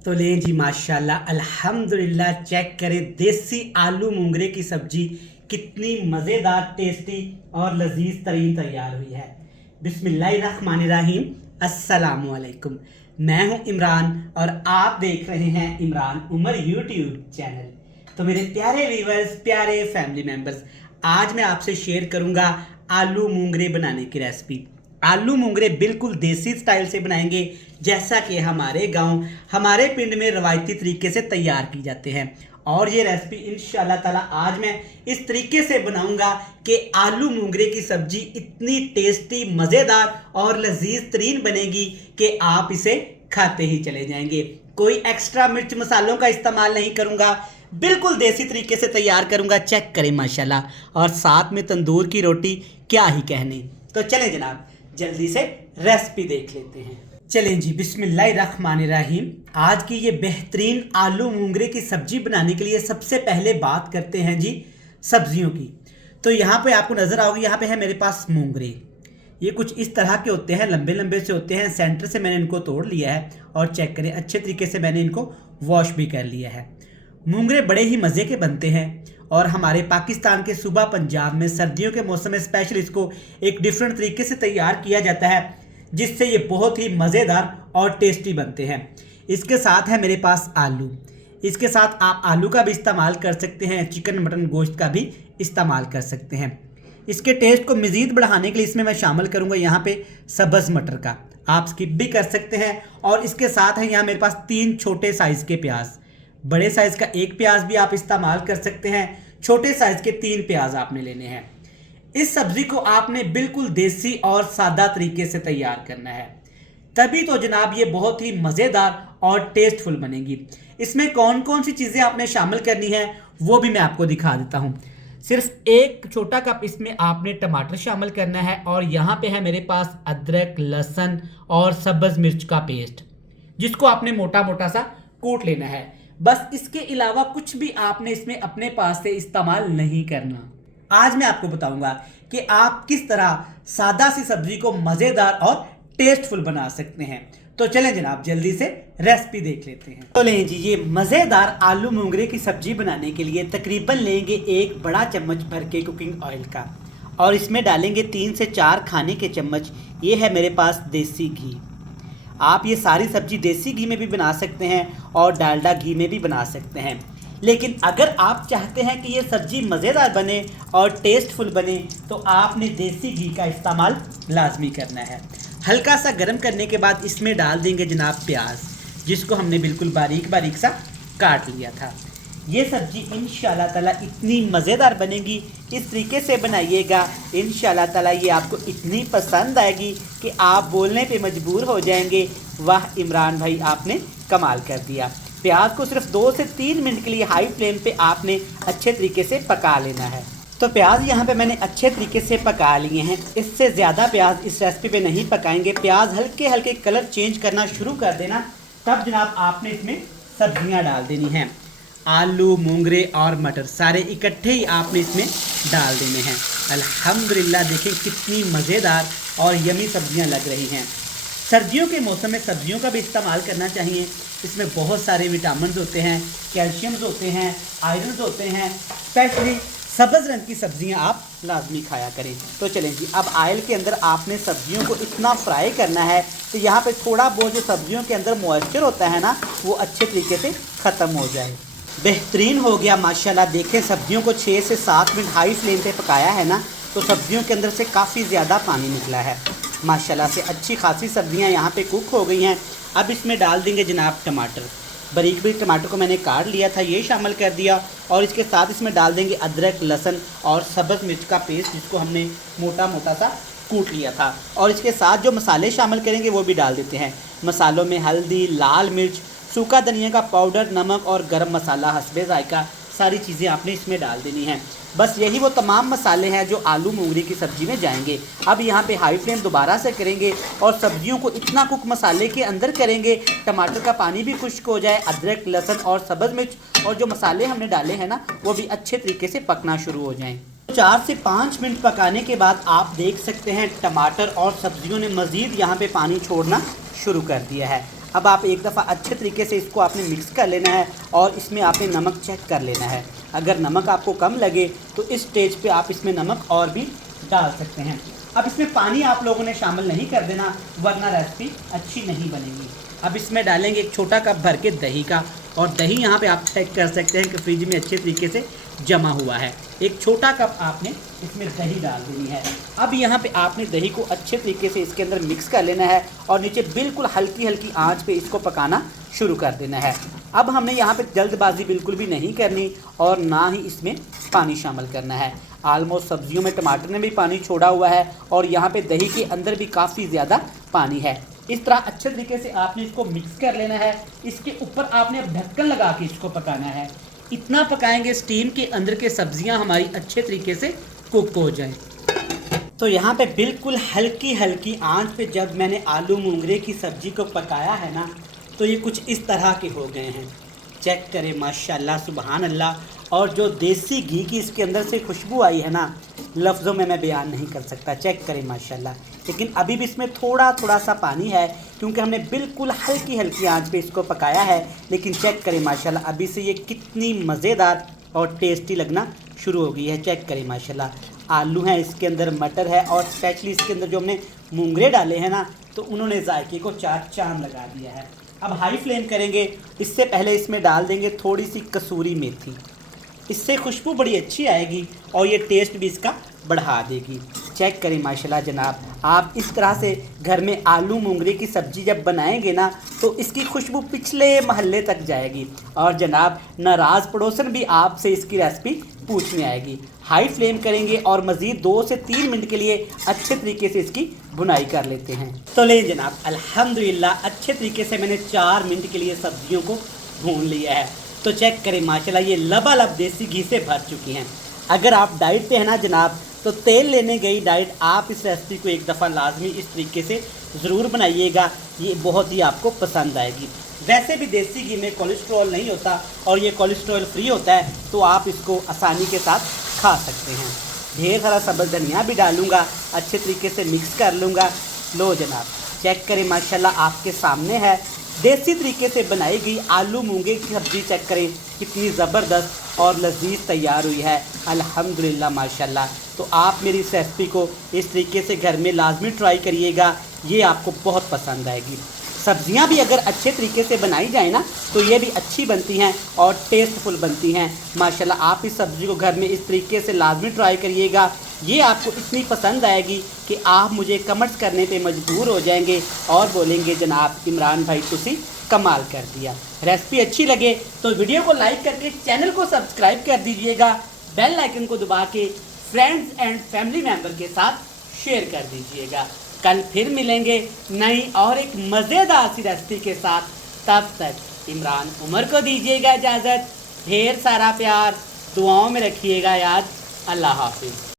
तो ले जी माशाल्लाह अल्हम्दुलिल्लाह, चेक करें देसी आलू मूंगरे की सब्जी कितनी मज़ेदार, टेस्टी और लजीज तरीन तैयार हुई है। बिस्मिल्लाहिर्रहमानिर्रहीम, अस्सलामु अलैकुम। मैं हूं इमरान और आप देख रहे हैं इमरान उमर यूट्यूब चैनल। तो मेरे प्यारे व्यूवर्स, प्यारे फैमिली मेंबर्स, आज मैं आपसे शेयर करूंगा आलू मूंगरे बनाने की रेसिपी। आलू मूंगरे बिल्कुल देसी स्टाइल से बनाएंगे, जैसा कि हमारे गांव, हमारे पिंड में रवायती तरीके से तैयार की जाते हैं। और ये रेसिपी इंशाल्लाह ताला आज मैं इस तरीके से बनाऊंगा कि आलू मूंगरे की सब्जी इतनी टेस्टी, मज़ेदार और लजीज तरीन बनेगी कि आप इसे खाते ही चले जाएंगे। कोई एक्स्ट्रा मिर्च मसालों का इस्तेमाल नहीं करूंगा, बिल्कुल देसी तरीके से तैयार करूंगा। चेक करें माशाल्लाह, और साथ में तंदूर की रोटी, क्या ही कहने। तो चलें जनाब, जल्दी से रेसिपी देख लेते हैं। चलें जी, बिस्मिल्लाहिर्रहमानिर्रहीम। आज की ये बेहतरीन आलू मूंगरे की सब्जी बनाने के लिए सबसे पहले बात करते हैं जी सब्जियों की। तो यहाँ पे आपको नज़र आओगे, यहाँ पे है मेरे पास मूंगरे। ये कुछ इस तरह के होते हैं, लंबे लंबे से होते हैं। सेंटर से मैंने इनको तोड़ लिया है और चेक करें अच्छे तरीके से मैंने इनको वॉश भी कर लिया है। मूंगरे बड़े ही मज़े के बनते हैं और हमारे पाकिस्तान के सूबा पंजाब में सर्दियों के मौसम में स्पेशल इसको एक डिफरेंट तरीके से तैयार किया जाता है, जिससे ये बहुत ही मज़ेदार और टेस्टी बनते हैं। इसके साथ है मेरे पास आलू। इसके साथ आप आलू का भी इस्तेमाल कर सकते हैं, चिकन मटन गोश्त का भी इस्तेमाल कर सकते हैं। इसके टेस्ट को मज़ीद बढ़ाने के लिए इसमें मैं शामिल करूँगा यहाँ पे सब्ज़ मटर का, आप स्किप भी कर सकते हैं। और इसके साथ है यहाँ मेरे पास 3 छोटे साइज़ के प्याज। बड़े साइज़ का 1 प्याज भी आप इस्तेमाल कर सकते हैं, छोटे साइज़ के 3 प्याज आपने लेने हैं। इस सब्ज़ी को आपने बिल्कुल देसी और सादा तरीके से तैयार करना है, तभी तो जनाब ये बहुत ही मज़ेदार और टेस्टफुल बनेगी। इसमें कौन कौन सी चीज़ें आपने शामिल करनी है वो भी मैं आपको दिखा देता हूँ। सिर्फ 1 छोटा कप इसमें आपने टमाटर शामिल करना है, और यहाँ पे है मेरे पास अदरक, लहसुन और सब्ज़ मिर्च का पेस्ट, जिसको आपने मोटा मोटा सा कूट लेना है। बस इसके अलावा कुछ भी आपने इसमें अपने पास से इस्तेमाल नहीं करना। आज मैं आपको बताऊंगा कि आप किस तरह सादा सी सब्जी को मज़ेदार और टेस्टफुल बना सकते हैं। तो चलें जनाब, जल्दी से रेसिपी देख लेते हैं। तो लें जी, ये मज़ेदार आलू मूंगरे की सब्जी बनाने के लिए तकरीबन लेंगे 1 बड़ा चम्मच भर के कुकिंग ऑयल का, और इसमें डालेंगे 3 से 4 खाने के चम्मच। ये है मेरे पास देसी घी। आप ये सारी सब्जी देसी घी में भी बना सकते हैं और डालडा घी में भी बना सकते हैं, लेकिन अगर आप चाहते हैं कि ये सब्जी मज़ेदार बने और टेस्टफुल बने तो आपने देसी घी का इस्तेमाल लाजमी करना है। हल्का सा गर्म करने के बाद इसमें डाल देंगे जनाब प्याज, जिसको हमने बिल्कुल बारीक बारीक सा काट लिया था। ये सब्जी इंशाल्लाह ताला इतनी मज़ेदार बनेगी, इस तरीके से बनाइएगा, इंशाल्लाह ताला ये आपको इतनी पसंद आएगी कि आप बोलने पे मजबूर हो जाएंगे, वाह इमरान भाई आपने कमाल कर दिया। प्याज को सिर्फ 2 से 3 मिनट के लिए हाई फ्लेम पे आपने अच्छे तरीके से पका लेना है। तो प्याज यहाँ पे मैंने अच्छे तरीके से पका लिए हैं। इससे ज़्यादा प्याज इस रेसिपी पे नहीं पकाएंगे। प्याज हल्के हल्के कलर चेंज करना शुरू कर देना, तब जनाब आपने इसमें सब्जियाँ डाल देनी हैं। आलू, मूंगरे और मटर सारे इकट्ठे ही आपने इसमें डाल देने हैं। अल्हम्दुलिल्लाह, देखें कितनी मज़ेदार और यमी सब्जियां लग रही हैं। सर्दियों के मौसम में सब्जियों का भी इस्तेमाल करना चाहिए। इसमें बहुत सारे विटामिन होते हैं, कैल्शियम्स होते हैं, आयरन होते हैं। स्पेशली सब्ज़ रंग की सब्जियां आप लाजमी खाया करें। तो चलें जी, अब ऑयल के अंदर आपने सब्जियों को इतना फ्राई करना है तो यहाँ पे थोड़ा बहुत जो सब्जियों के अंदर मॉइस्चर होता है ना, वो अच्छे तरीके से ख़त्म हो जाए। बेहतरीन हो गया माशाल्लाह। देखें सब्जियों को 6 से 7 मिनट हाई फ्लेम पे पकाया है ना, तो सब्जियों के अंदर से काफ़ी ज़्यादा पानी निकला है माशाल्लाह से। अच्छी खासी सब्जियां यहाँ पे कुक हो गई हैं। अब इसमें डाल देंगे जनाब टमाटर। बारीक बारीक टमाटर को मैंने काट लिया था, ये शामिल कर दिया। और इसके साथ इसमें डाल देंगे अदरक, लहसुन और सब्ज़ मिर्च का पेस्ट, जिसको हमने मोटा मोटा सा कूट लिया था। और इसके साथ जो मसाले शामिल करेंगे वो भी डाल देते हैं। मसालों में हल्दी, लाल मिर्च, सूखा धनिया का पाउडर, नमक और गरम मसाला हस्बे जायका, सारी चीज़ें आपने इसमें डाल देनी हैं। बस यही वो तमाम मसाले हैं जो आलू मूंगरे की सब्ज़ी में जाएंगे। अब यहाँ पे हाई फ्लेम दोबारा से करेंगे और सब्जियों को इतना कुक मसाले के अंदर करेंगे, टमाटर का पानी भी खुश्क हो जाए, अदरक, लहसुन और सब्ज़ मिर्च और जो मसाले हमने डाले हैं ना, वो भी अच्छे तरीके से पकना शुरू हो जाएँ। 4 से 5 मिनट पकाने के बाद आप देख सकते हैं टमाटर और सब्जियों ने मज़ीद यहाँ पे पानी छोड़ना शुरू कर दिया है। अब आप एक दफ़ा अच्छे तरीके से इसको आपने मिक्स कर लेना है और इसमें आपने नमक चेक कर लेना है। अगर नमक आपको कम लगे तो इस स्टेज पे आप इसमें नमक और भी डाल सकते हैं। अब इसमें पानी आप लोगों ने शामिल नहीं कर देना, वरना रेसिपी अच्छी नहीं बनेगी। अब इसमें डालेंगे एक छोटा कप भर के दही का, और दही यहाँ पे आप चेक कर सकते हैं कि फ्रिज में अच्छे तरीके से जमा हुआ है। एक छोटा कप आपने इसमें दही डाल देनी है। अब यहाँ पे आपने दही को अच्छे तरीके से इसके अंदर मिक्स कर लेना है और नीचे बिल्कुल हल्की हल्की आंच पे इसको पकाना शुरू कर देना है। अब हमने यहाँ पे जल्दबाजी बिल्कुल भी नहीं करनी और ना ही इसमें पानी शामिल करना है। आलमोस्ट सब्जियों में टमाटर ने भी पानी छोड़ा हुआ है और यहाँ पे दही के अंदर भी काफ़ी ज़्यादा पानी है। इस तरह अच्छे तरीके से आपने इसको मिक्स कर लेना है। इसके ऊपर आपने अब ढक्कन लगा के इसको पकाना है। इतना पकाएंगे स्टीम के अंदर के सब्जियां हमारी अच्छे तरीके से कुक हो जाएं। तो यहाँ पे बिल्कुल हल्की हल्की आंच पे जब मैंने आलू मूंगरे की सब्ज़ी को पकाया है ना, तो ये कुछ इस तरह के हो गए हैं। चेक करें, माशाल्लाह सुबहान अल्लाह। और जो देसी घी की इसके अंदर से खुशबू आई है ना, लफ्ज़ों में मैं बयान नहीं कर सकता। चेक करें माशाल्लाह। लेकिन अभी भी इसमें थोड़ा थोड़ा सा पानी है क्योंकि हमने बिल्कुल हल्की हल्की आंच पे इसको पकाया है। लेकिन चेक करें माशाल्लाह, अभी से ये कितनी मज़ेदार और टेस्टी लगना शुरू हो गई है। चेक करें माशाल्लाह, आलू हैं इसके अंदर, मटर है और स्पेशली इसके अंदर जो हमने मूंगरे डाले हैं ना, तो उन्होंने जायके को चार चांद लगा दिया है। अब हाई फ्लेम करेंगे। इससे पहले इसमें डाल देंगे थोड़ी सी कसूरी मेथी। इससे खुशबू बड़ी अच्छी आएगी और ये टेस्ट भी इसका बढ़ा देगी। चेक करें माशाल्लाह जनाब, आप इस तरह से घर में आलू मूंगरे की सब्ज़ी जब बनाएंगे ना, तो इसकी खुशबू पिछले महल्ले तक जाएगी और जनाब नाराज़ पड़ोसन भी आपसे इसकी रेसिपी पूछने आएगी। हाई फ्लेम करेंगे और मज़ीद 2 से 3 मिनट के लिए अच्छे तरीके से इसकी भुनाई कर लेते हैं। तो ले जनाब, अल्हम्दुलिल्लाह अच्छे तरीके से मैंने 4 मिनट के लिए सब्जियों को भून लिया है। तो चेक करें माशाल्लाह, ये लबालब देसी घी से भर चुकी हैं। अगर आप डाइट पे है ना जनाब, तो तेल लेने गई डाइट, आप इस रेसिपी को एक दफ़ा लाजमी इस तरीके से ज़रूर बनाइएगा। ये बहुत ही आपको पसंद आएगी। वैसे भी देसी घी में कोलेस्ट्रॉल नहीं होता और ये कोलेस्ट्रॉल फ्री होता है, तो आप इसको आसानी के साथ खा सकते हैं। ढेर सारा सब्ज़ धनिया भी डालूँगा, अच्छे तरीके से मिक्स कर लूँगा। लो जनाब, चेक करें माशाल्लाह, आपके सामने है देसी तरीके से बनाई गई आलू मूंगे की सब्ज़ी। चेक करें कितनी ज़बरदस्त और लजीज तैयार हुई है, अल्हम्दुलिल्लाह माशाल्लाह। तो आप मेरी इस रेसिपी को इस तरीके से घर में लाजमी ट्राई करिएगा, ये आपको बहुत पसंद आएगी। सब्जियां भी अगर अच्छे तरीके से बनाई जाए ना, तो ये भी अच्छी बनती हैं और टेस्टफुल बनती हैं माशाल्लाह। आप इस सब्ज़ी को घर में इस तरीके से लाजमी ट्राई करिएगा, ये आपको इतनी पसंद आएगी कि आप मुझे कमेंट्स करने पे मजबूर हो जाएंगे और बोलेंगे जनाब इमरान भाई तुसी कमाल कर दिया। रेसिपी अच्छी लगे तो वीडियो को लाइक करके चैनल को सब्सक्राइब कर दीजिएगा, बेल आइकन को दबा के फ्रेंड्स एंड फैमिली मेम्बर के साथ शेयर कर दीजिएगा। कल फिर मिलेंगे नई और एक मज़ेदार सी रेसिपी के साथ। तब तक इमरान उमर को दीजिएगा इजाज़त। ढेर सारा प्यार, दुआओं में रखिएगा याद। अल्लाह हाफिज़।